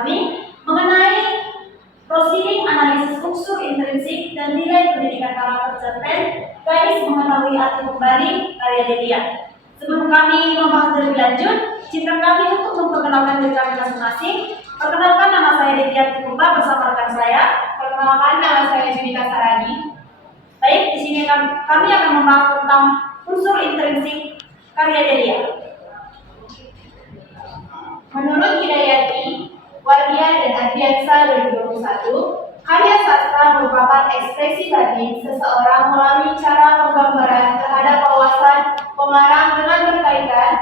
kami mengenai proceeding analisis unsur intrinsik dan nilai pendidikan karakter cerpen, garis mengetahui arti kembali karya Delia. Sebelum kami membahas lebih lanjut, izinkan kami untuk memperkenalkan diri kami masing-masing. Perkenalkan, nama saya Delia Tikumba bersama rekan saya. Perkenalkan, nama saya Judika Saragi. Baik, di sini kami akan membahas tentang unsur intrinsik karya Delia. Menurut Hidayati, Wardia dan Adriansa 2021, karya sastra merupakan ekspresi batin seseorang melalui cara penggambaran terhadap wawasan pengarang dengan berkaitan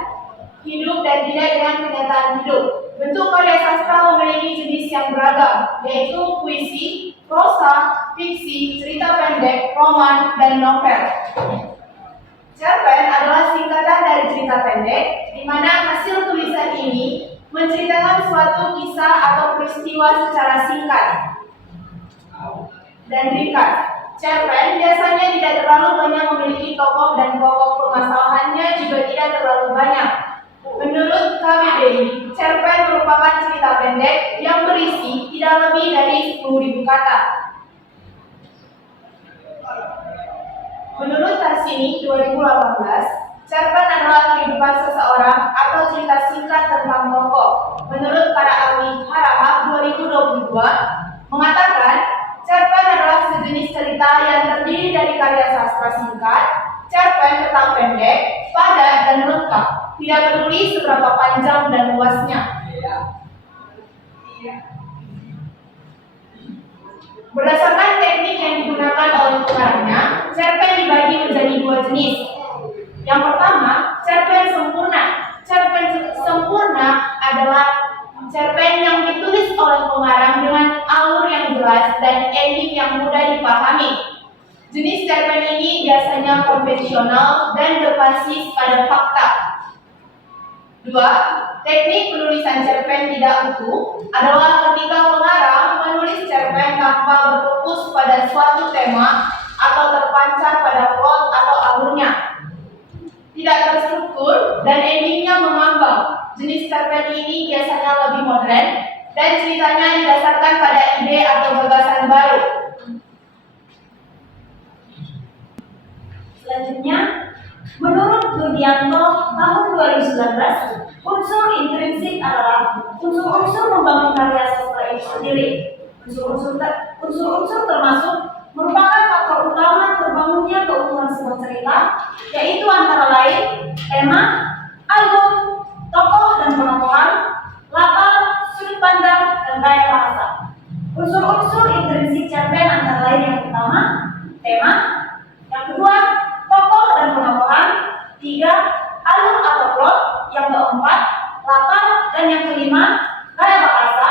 hidup dan tidak dengan kenyataan hidup. Bentuk karya sastra memiliki jenis yang beragam, yaitu puisi, prosa, fiksi, cerita pendek, roman, dan novel. Cerpen adalah singkatan dari cerita pendek, di mana hasil tulisan ini menceritakan suatu kisah atau peristiwa secara singkat dan ringkas. Cerpen biasanya tidak terlalu banyak memiliki tokoh dan pokok permasalahannya juga tidak terlalu banyak. Menurut KBBI, cerpen merupakan cerita pendek yang berisi tidak lebih dari 10.000 kata. Menurut Tarsini 2018, cerpen adalah kehidupan seseorang atau cerita singkat tentang tokoh. Menurut para ahli Harahap 2022 mengatakan cerpen adalah sejenis cerita yang terdiri dari karya sastra singkat, cerpen tetap pendek, padat dan lengkap, tidak peduli seberapa panjang dan luasnya. Berdasarkan teknik yang digunakan oleh pengarangnya, cerpen dibagi menjadi dua jenis. Yang pertama, cerpen sempurna. Cerpen sempurna adalah cerpen yang ditulis oleh pengarang dengan alur yang jelas dan ending yang mudah dipahami. Jenis cerpen ini biasanya konvensional dan berbasis pada fakta. 2. Teknik penulisan cerpen tidak utuh adalah ketika pengarang menulis cerpen tanpa berfokus pada suatu tema atau terpancar pada plot atau alurnya, tidak terstruktur, dan endingnya mengambang. Jenis cerpen ini biasanya lebih modern dan ceritanya didasarkan pada ide atau gagasan baru. Selanjutnya, menurut Dudianto tahun 2019, unsur intrinsik adalah unsur-unsur membangun karya sastra itu sendiri. Unsur-unsur termasuk merupakan faktor utama terbangunnya keutuhan sebuah cerita, yaitu antara lain tema, alur, tokoh dan penokohan, latar, sudut pandang, dan gaya bahasa. Unsur-unsur intrinsik cerpen antara lain yang pertama, tema, yang kedua, tokoh dan penokohan, 3, alur atau plot, yang keempat, latar, dan yang kelima, gaya bahasa.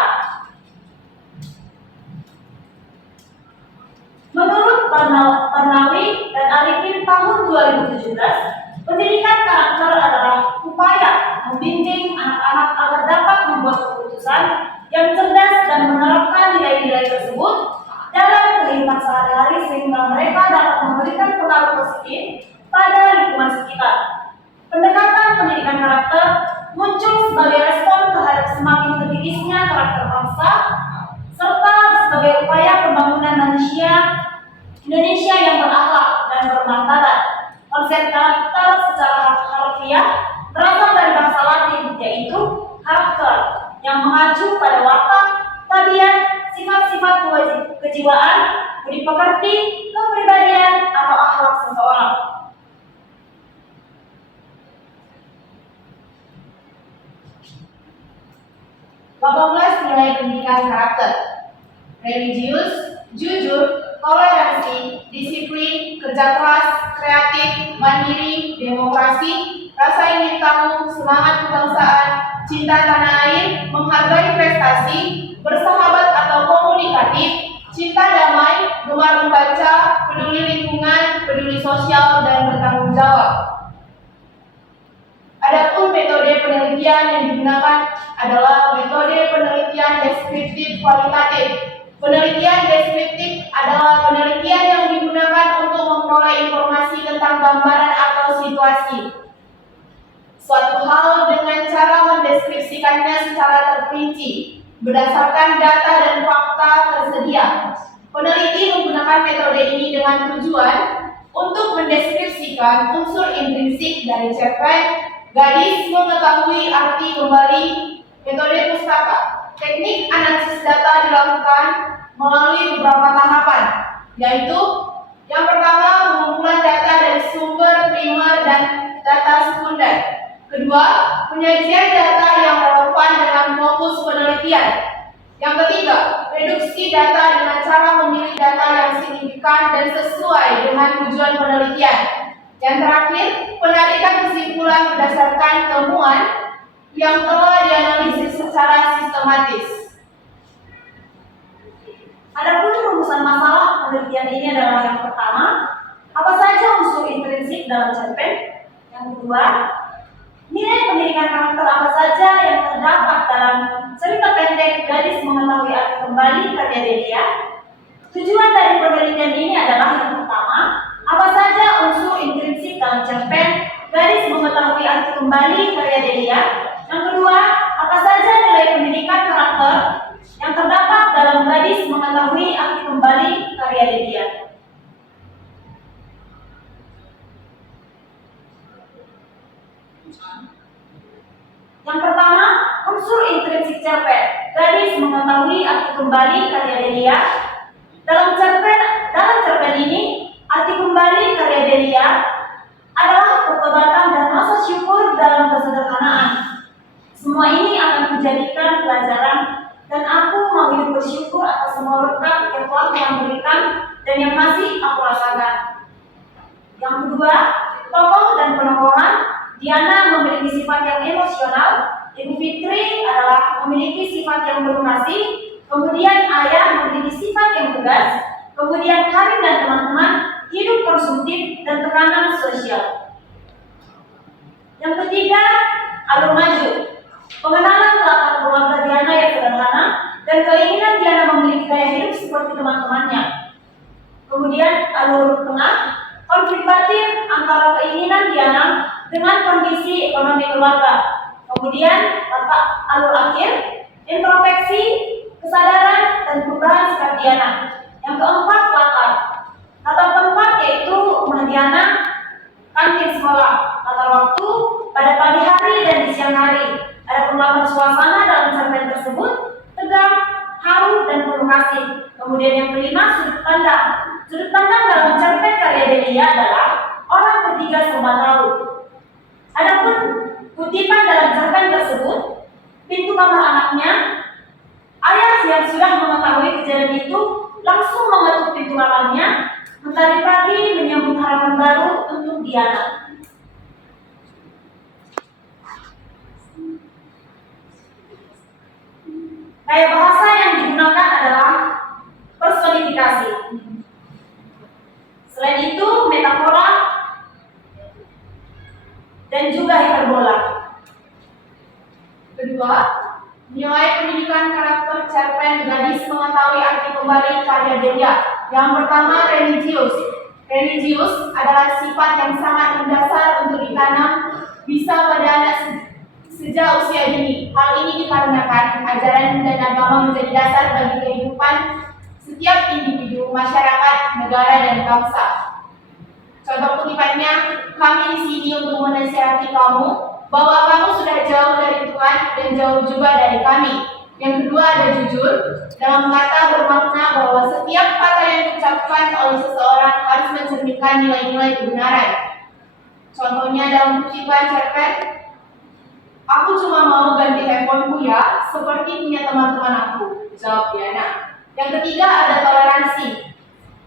Menurut Barnawi dan Arifin tahun 2017, pendidikan karakter adalah upaya membimbing anak-anak agar dapat membuat keputusan yang cerdas dan menerapkan nilai-nilai tersebut dalam kehidupan sehari-hari sehingga mereka dapat memberikan pengaruh positif pada lingkungan sekitar. Pendekatan pendidikan karakter muncul sebagai respon terhadap semakin terkikisnya karakter bangsa serta sebagai upaya pembangunan manusia Indonesia yang berakhlak dan bermartabat. Konsep karakter secara harfiah berasal dari bahasa Latin, yaitu karakter, yang mengacu pada watak, tabiat, sifat-sifat kejiwaan, budi pekerti, kepribadian, atau akhlak seseorang. Nilai pendidikan karakter: religius, jujur, toleransi, disiplin, kerja keras, kreatif, mandiri, demokrasi, rasa ingin tahu, semangat kebangsaan, cinta tanah air, menghargai prestasi, bersahabat atau komunikatif, cinta damai, gemar membaca, peduli lingkungan, peduli sosial, dan bertanggung jawab. Adapun metode penelitian yang digunakan adalah metode penelitian deskriptif kualitatif. Penelitian deskriptif adalah penelitian yang digunakan untuk memperoleh informasi tentang gambaran atau situasi suatu hal dengan cara mendeskripsikannya secara terperinci. berdasarkan data dan fakta tersedia. Peneliti menggunakan metode ini dengan tujuan untuk mendeskripsikan unsur intrinsik dari cerpen. Gadis mengetahui arti kembali metode pustaka. Teknik analisis data dilakukan melalui beberapa tahapan, yaitu yang pertama, pengumpulan data dari sumber primer dan data sekunder. Kedua, penyajian data yang relevan dengan fokus penelitian. Yang ketiga, reduksi data dengan cara memilih data yang signifikan dan sesuai dengan tujuan penelitian. Yang terakhir, penarikan kesimpulan berdasarkan temuan yang telah dianalisis secara sistematis. Adapun rumusan masalah penelitian ini adalah yang pertama, apa saja unsur intrinsik dalam cerpen? Yang kedua, nilai pendidikan karakter apa saja yang terdapat dalam cerita pendek Gadis Mengetahui Arti Kembali karya Delia? Tujuan dari penelitian ini adalah yang pertama, apa saja unsur intrinsik dalam cerpen Gadis Mengetahui Arti Kembali karya Delia? Yang kedua, apa saja nilai pendidikan karakter yang terdapat dalam Gadis Mengetahui Arti Kembali karya Delia? Yang pertama, unsur intrinsik cerpen Gadis Mengetahui Arti Kembali karya Delia. Dalam cerpen ini, arti kembali karya Delia adalah pertobatan dan rasa syukur dalam kesederhanaan. Semua ini akan menjadikan pelajaran dan aku mau hidup bersyukur atas semua berkat yang telah Tuhan berikan dan yang masih aku rasakan. Yang kedua, tokoh dan penokohan. Diana memiliki sifat yang emosional, Ibu Fitri adalah memiliki sifat yang berkasih, kemudian Ayah memiliki sifat yang tegas, kemudian Karin dan teman-teman hidup konsumtif dan tekanan sosial. Yang ketiga, alur maju. Pengenalan latar keluarga Diana yang sederhana dan keinginan Diana memiliki gaya hidup seperti teman-temannya. Kemudian alur tengah, konflik batin antara keinginan Diana dengan kondisi ekonomi keluarga. Kemudian alur akhir, introspeksi, kesadaran dan perubahan sikap Diana. Yang keempat, latar. Latar tempat yaitu rumah Diana, kantin sekolah. Latar waktu pada pagi hari dan di siang hari. Ada pengalaman suasana dalam cerpen tersebut, tegang, haru, dan penuh kasih. Kemudian yang kelima, sudut pandang. Sudut pandang dalam cerpen karya Delia adalah orang ketiga serba tahu. Adapun kutipan dalam cerpen tersebut, pintu kamar anaknya, ayah yang sudah mengetahui kejadian itu langsung mengetuk pintu kamarnya. Mentari pagi menyambut harapan baru untuk Diana. Gaya bahasa yang digunakan adalah personifikasi. Selain itu, metafora dan juga hiperbola. Kedua, nilai pendidikan karakter cerpen Gadis Mengetahui Arti Kembali karya Delia. Yang pertama, religius. Religius adalah sifat yang sangat mendasar untuk ditanam bisa pada anak sejak usia dini. Hal ini dikarenakan ajaran dan agama menjadi dasar bagi kehidupan setiap individu, masyarakat, negara, dan bangsa. Contoh kutipannya, kami di sini untuk menasihati kamu bahwa kamu sudah jauh dari Tuhan dan jauh juga dari kami. Yang kedua, ada jujur. Dalam kata bermakna bahwa setiap kata yang diucapkan oleh seseorang harus mencerminkan nilai-nilai kebenaran. Contohnya dalam kutipan cerpen, aku cuma mau ganti handphoneku ya, seperti punya teman-teman aku, jawab Diana. Yang ketiga, ada toleransi.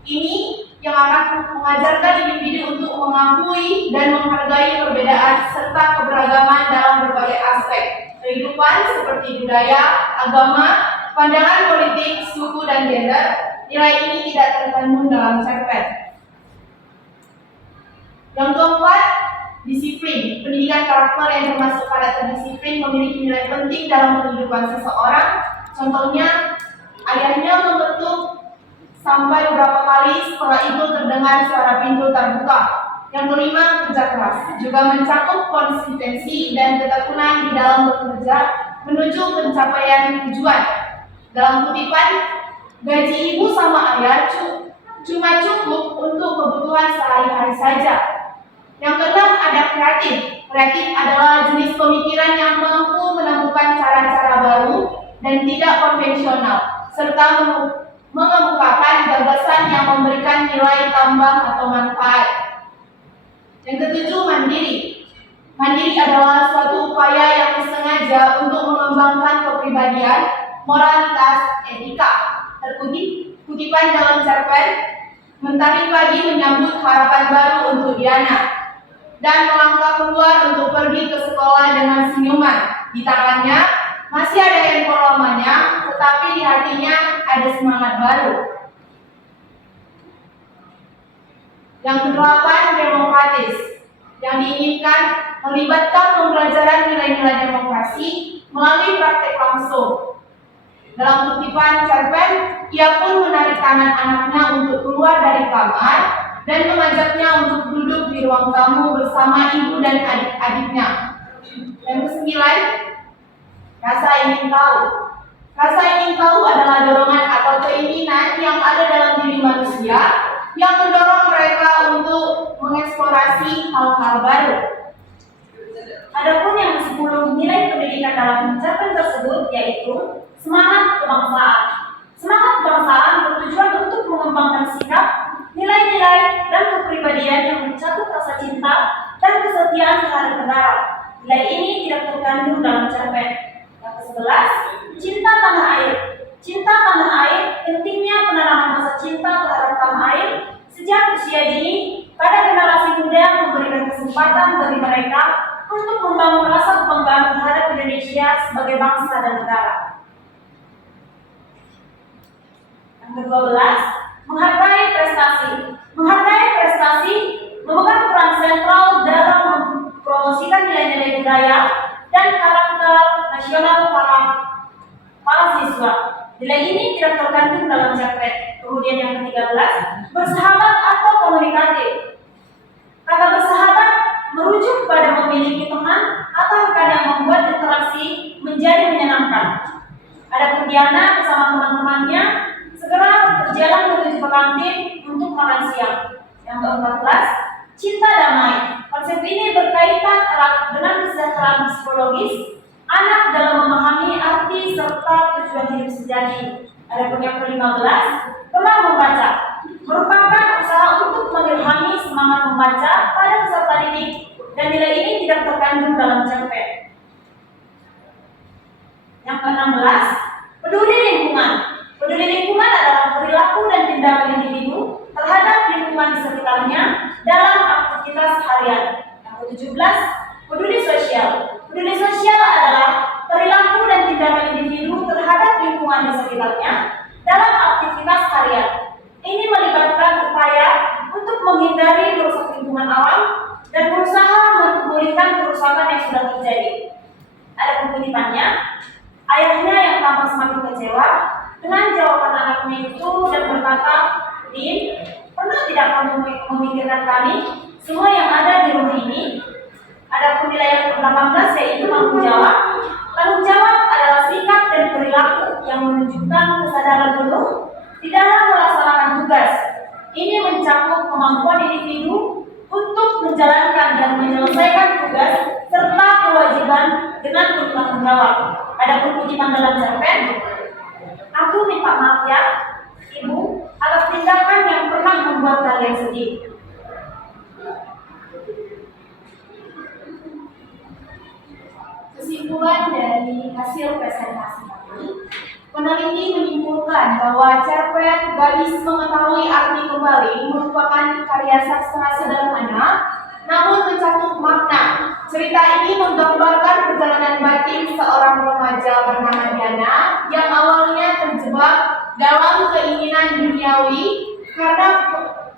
Ini yang akan mengajarkan individu untuk mengakui dan menghargai perbedaan serta keberagaman dalam berbagai aspek kehidupan seperti budaya, agama, pandangan politik, suku, dan gender. Nilai ini tidak terkandung dalam cerpen. Yang keempat, disiplin. Pendidikan karakter yang termasuk karakter disiplin memiliki nilai penting dalam kehidupan seseorang. Contohnya, ayahnya membentuk sampai beberapa kali, setelah itu terdengar suara pintu terbuka. Yang kelima, kerja keras. Juga mencakup konsistensi dan ketekunan di dalam bekerja menuju pencapaian tujuan. Dalam kutipan, gaji ibu sama ayah cuma cukup untuk kebutuhan sehari-hari saja. Yang keenam ada kreatif. Kreatif adalah jenis pemikiran yang mampu menemukan cara-cara baru dan tidak konvensional, serta mengemukakan gagasan yang memberikan nilai tambah atau manfaat. Yang ketujuh, mandiri. Mandiri adalah suatu upaya yang disengaja untuk mengembangkan kepribadian, moralitas, etika. Terkutip kutipan dalam cerpen, mentari pagi menyambut harapan baru untuk Diana dan melangkah keluar untuk pergi ke sekolah dengan senyuman. Di tangannya masih ada handphone lamanya, tetapi di hatinya ada semangat baru. Yang kedelapan, demokratis. Yang diinginkan melibatkan pembelajaran nilai-nilai demokrasi melalui praktek langsung. Dalam kutipan cerpen, ia pun menarik tangan anaknya untuk keluar dari kamar dan mengajaknya untuk duduk di ruang tamu bersama ibu dan adik-adiknya. Yang kesembilan, rasa ingin tahu. Rasa ingin tahu adalah dorongan atau keinginan yang ada dalam diri manusia yang mendorong mereka untuk mengeksplorasi hal-hal baru. Adapun yang 10 nilai pendidikan dalam cerpen tersebut yaitu semangat kebangsaan. Semangat kebangsaan bertujuan untuk mengembangkan sikap, nilai-nilai, dan kepribadian yang mencakup rasa cinta dan kesetiaan terhadap negara. Nilai ini tidak terkandung dalam cerpen. Yang ke-11, cinta tanah air. Cinta tanah air, pentingnya penanaman rasa cinta terhadap tanah air sejak usia dini pada generasi muda memberikan kesempatan bagi mereka untuk membangun rasa kebanggaan terhadap Indonesia sebagai bangsa dan negara. Yang ke-12, menghargai prestasi. Menghargai prestasi memegang peran sentral dalam mempromosikan nilai-nilai budaya dan karakter nasional para siswa. Nilai ini tidak terkandung dalam cerpen. Kemudian yang ke-13, bersahabat atau komunikatif. Kata bersahabat merujuk pada memiliki teman atau rekan yang membuat interaksi menjadi menyenangkan. Adapun Diana bersama teman-temannya segera berjalan menuju ke kantin untuk makan siang. Yang ke-14, cinta damai. Konsep ini berkaitan erat dengan kesejahteraan psikologis anak dalam memahami arti serta tujuan hidup sejati. Adapun yang ke-15, gemar membaca. Merupakan usaha untuk mengilhami semangat membaca pada peserta didik dan nilai ini tidak terkandung dalam cerpen. Yang ke-16, peduli lingkungan. Peduli lingkungan adalah perilaku dan tindakan individu terhadap lingkungan di sekitarnya dalam aktivitas harian. Yang ke-17, peduli sosial. Peduli sosial adalah perilaku dan tindakan individu terhadap lingkungan di sekitarnya dalam aktivitas harian. Ini melibatkan upaya untuk menghindari merusak lingkungan alam dan berusaha memulihkan kerusakan yang sudah terjadi. Ada kutipannya, ayahnya yang tampak semakin kecewa dengan jawaban anaknya itu dan berkata, "Din, pernah tidak kamu memikirkan kami, semua yang ada di rumah ini?" Ada nilai yang ke-18 yaitu tanggung jawab. Tanggung jawab adalah sikap dan perilaku yang menunjukkan kesadaran penuh di dalam melaksanakan tugas. Ini mencakup kemampuan individu untuk menjalankan dan menyelesaikan tugas serta kewajiban dengan penuh tanggung jawab. Adapun kutipan dalam cerpen, "Aku minta maaf ya, Ibu, atas tindakan yang pernah membuat kalian sedih." Kesimpulan dari hasil presentasi kami, peneliti menyimpulkan bahwa cerpen Gadis Mengetahui Arti Kembali merupakan karya sastra sederhana namun mencakup makna. Cerita ini menggambarkan perjalanan batin seorang remaja bernama Diana yang awalnya terjebak dalam keinginan duniawi karena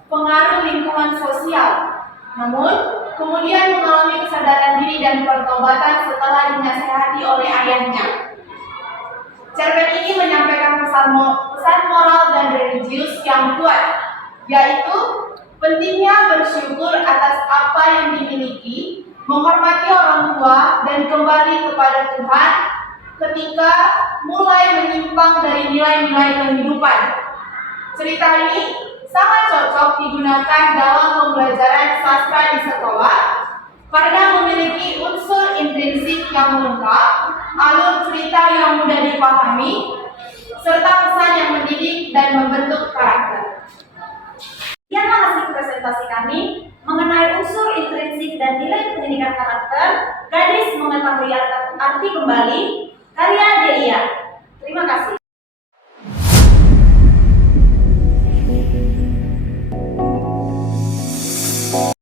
pengaruh lingkungan sosial. Namun, kemudian mengalami kesadaran diri dan pertobatan setelah dinasihati oleh ayahnya. Cerpen ini menyampaikan pesan moral dan religius yang kuat, yaitu pentingnya bersyukur atas apa yang dimiliki, menghormati orang tua, dan kembali kepada Tuhan ketika mulai menyimpang dari nilai-nilai kehidupan. Cerita ini sangat cocok digunakan dalam pembelajaran sastra di sekolah karena memiliki unsur intrinsik yang lengkap, alur cerita yang mudah dipahami, serta pesan yang mendidik dan membentuk karakter. Demikianlah hasil presentasi kami mengenai unsur intrinsik dan nilai pendidikan karakter Gadis Mengetahui Arti Kembali, karya Delia. Terima kasih.